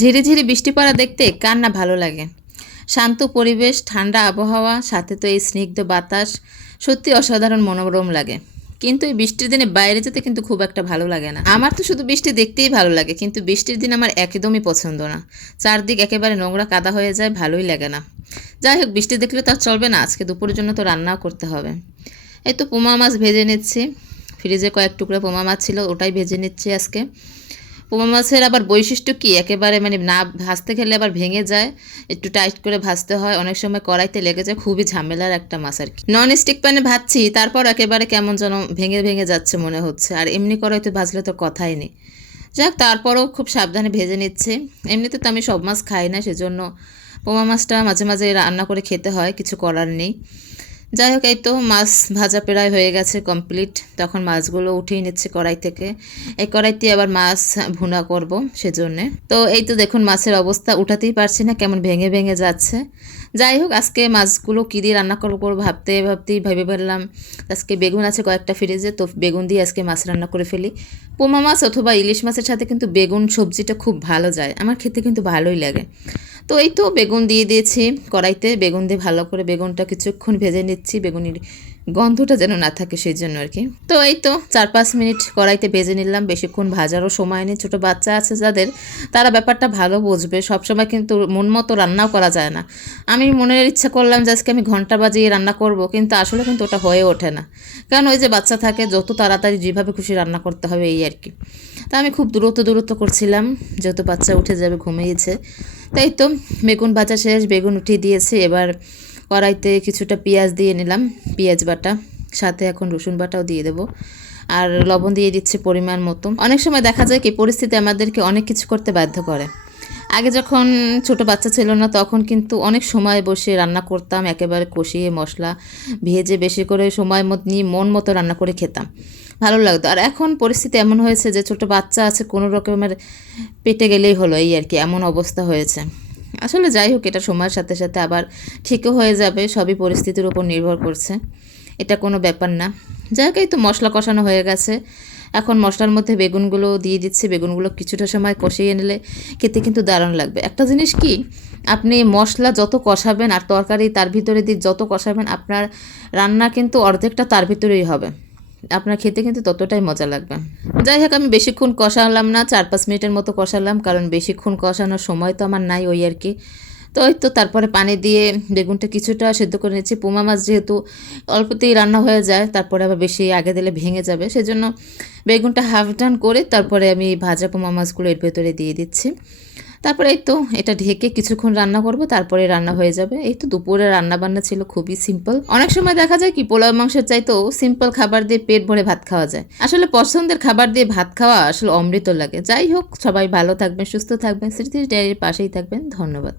ঝিরিঝিরি বৃষ্টি পড়া দেখতে কার না ভালো লাগে। শান্ত পরিবেশ, ঠান্ডা আবহাওয়া, সাথে তো এই স্নিগ্ধ বাতাস সত্যি অসাধারণ মনোরম লাগে। কিন্তু এই বৃষ্টির দিনে বাইরে যেতে কিন্তু খুব একটা ভালো লাগে না। আমার তো শুধু বৃষ্টি দেখতেই ভালো লাগে, কিন্তু বৃষ্টির দিন আমার একদমই পছন্দ না। চারদিক একেবারে নোংরা কাদা হয়ে যায়, ভালোই লাগে না। যাই হোক, বৃষ্টি দেখলে তো আর চলবে না, আজকে দুপুরের জন্য তো রান্নাও করতে হবে। এই তো পোমা মাছ ভেজে নিচ্ছি। ফ্রিজে কয়েক টুকরা পোমা মাছ ছিল, ওটাই ভেজে নিচ্ছি আজকে। পোমা মাছের আবার বৈশিষ্ট্য কি, একেবারে মানে না ভাজতে গেলে আবার ভেঙে যায়, একটু টাইট করে ভাজতে হয়, অনেক সময় কড়াইতে লেগে যায়, খুবই ঝামেলার একটা মাছ আর কি। নন স্টিক প্যানে ভাজছি, তারপর একেবারে কেমন যেন ভেঙে ভেঙে যাচ্ছে মনে হচ্ছে, আর এমনি কড়াইতে ভাজলে তো কথাই নেই। যাক, তারপরও খুব সাবধানে ভেজে নিচ্ছি। এমনিতে তো আমি সব মাছ খাই না, সেজন্য পোমা মাছটা মাঝে মাঝে রান্না করে খেতে হয়, কিছু করার নেই। যাই হোক, এই তো মাছ ভাজা প্রায় হয়ে গেছে, কমপ্লিট। তখন মাছগুলো উঠিয়ে নিচ্ছে কড়াই থেকে। এই কড়াইতে আবার মাছ ভুনা করব, সেজন্যে। তো এই তো দেখুন, মাছের অবস্থা উঠাতেই পারছি না, কেমন ভেঙে ভেঙে যাচ্ছে। যাই হোক, আজকে মাছগুলো কী দিয়ে রান্না করবো ভাবতে ভাবতেই ভেবে ফেললাম আজকে বেগুন আছে কয়েকটা ফ্রিজে, তো বেগুন দিয়ে আজকে মাছ রান্না করে ফেলি। পোমা মাছ অথবা ইলিশ মাছের সাথে কিন্তু বেগুন সবজিটা খুব ভালো যায়, আমার খেতে কিন্তু ভালোই লাগে। তো এই তো বেগুন দিয়ে দিয়েছি কড়াইতে, বেগুন দিয়ে ভালো করে বেগুনটা কিছুক্ষণ ভেজে নিচ্ছি, বেগুনের গন্ধটা যেন না থাকে সেই জন্য আর কি। তো এই তো 4-5 মিনিট কড়াইতে ভেজে নিলাম, বেশিক্ষণ ভাজারও সময় নেই। ছোটো বাচ্চা আছে যাদের, তারা ব্যাপারটা ভালো বুঝবে। সবসময় কিন্তু মন মতো রান্নাও করা যায় না। আমি মনের ইচ্ছা করলাম যে আজকে আমি ঘন্টা বাজিয়ে রান্না করব, কিন্তু আসলে কিন্তু ওটা হয়ে ওঠে না, কারণ ওই যে বাচ্চা থাকে, যত তাড়াতাড়ি যেভাবে খুশি রান্না করতে হবে এই আর কি। তা আমি খুব দূরত্ব করছিলাম, যেহেতু বাচ্চা উঠে যাবে, ঘুমিয়েছে। তাই তো বেগুন ভাজা শেষ, বেগুন উঠিয়ে দিয়েছি। এবার কড়াইতে কিছুটা পেঁয়াজ দিয়ে নিলাম, পেঁয়াজ বাটা, সাথে এখন রসুন বাটাও দিয়ে দেবো, আর লবণ দিয়ে দিচ্ছি পরিমাণ মতো। অনেক সময় দেখা যায় কি, পরিস্থিতি আমাদেরকে অনেক কিছু করতে বাধ্য করে। আগে যখন ছোট বাচ্চা ছিল না, তখন কিন্তু অনেক সময় বসে রান্না করতাম, একেবারে কষিয়ে মশলা ভেজে বেশি করে সময় নিয়ে মন মতো রান্না করে খেতাম, ভালো লাগতো। আর এখন পরিস্থিতি এমন হয়েছে যে ছোট বাচ্চা আছে, কোনো রকমের পেটে গেলেই হলো, এই আর কি, এমন অবস্থা হয়েছে। আসলে যাই হোক, এটা সময়ের সাথে সাথে আবার ঠিকও হয়ে যাবে, সবই পরিস্থিতির উপর নির্ভর করছে, এটা কোনো ব্যাপার না। যাই হোক, এই তো মশলা কষানো হয়ে গেছে, এখন মশলার মধ্যে বেগুনগুলো দিয়ে দিচ্ছি। বেগুনগুলো কিছুটা সময় কষিয়ে নিলে খেতে কিন্তু দারুণ লাগবে। একটা জিনিস কি, আপনি মশলা যত কষাবেন আর তরকারি তার ভিতরে দিয়ে যত কষাবেন, আপনার রান্না কিন্তু অর্ধেকটা তার ভিতরেই হবে, আপনার খেতে কিন্তু ততটাই মজা লাগবে। যাই হোক, আমি বেশিক্ষণ কষালাম না, 4-5 মিনিটের মতো কষালাম, কারণ বেশিক্ষণ কষানোর সময় তো আমার নাই, ওই আর কি। তো ওই তো তারপরে পানি দিয়ে বেগুনটা কিছুটা সেদ্ধ করে নিচ্ছি। পোমা মাছ যেহেতু অল্পতেই রান্না হয়ে যায়, তারপরে আবার বেশি আগে দিলে ভেঙে যাবে, সেজন্য বেগুনটা হাফ ডান করে তারপরে আমি ভাজা পোমা মাছগুলো এর ভেতরে দিয়ে দিচ্ছি। তারপরে এই তো এটা ঢেকে কিছুক্ষণ রান্না করব, তারপরে রান্না হয়ে যাবে। এই তো দুপুরে রান্না বান্না ছিল খুবই সিম্পল। অনেক সময় দেখা যায় কি, পোলাও মাংসের চাইতেও সিম্পল খাবার দিয়ে পেট ভরে ভাত খাওয়া যায়। আসলে পছন্দের খাবার দিয়ে ভাত খাওয়া আসলে অমৃত লাগে। যাই হোক, সবাই ভালো থাকবেন, সুস্থ থাকবেন, স্মৃতির ডায়েরির পাশেই থাকবেন। ধন্যবাদ।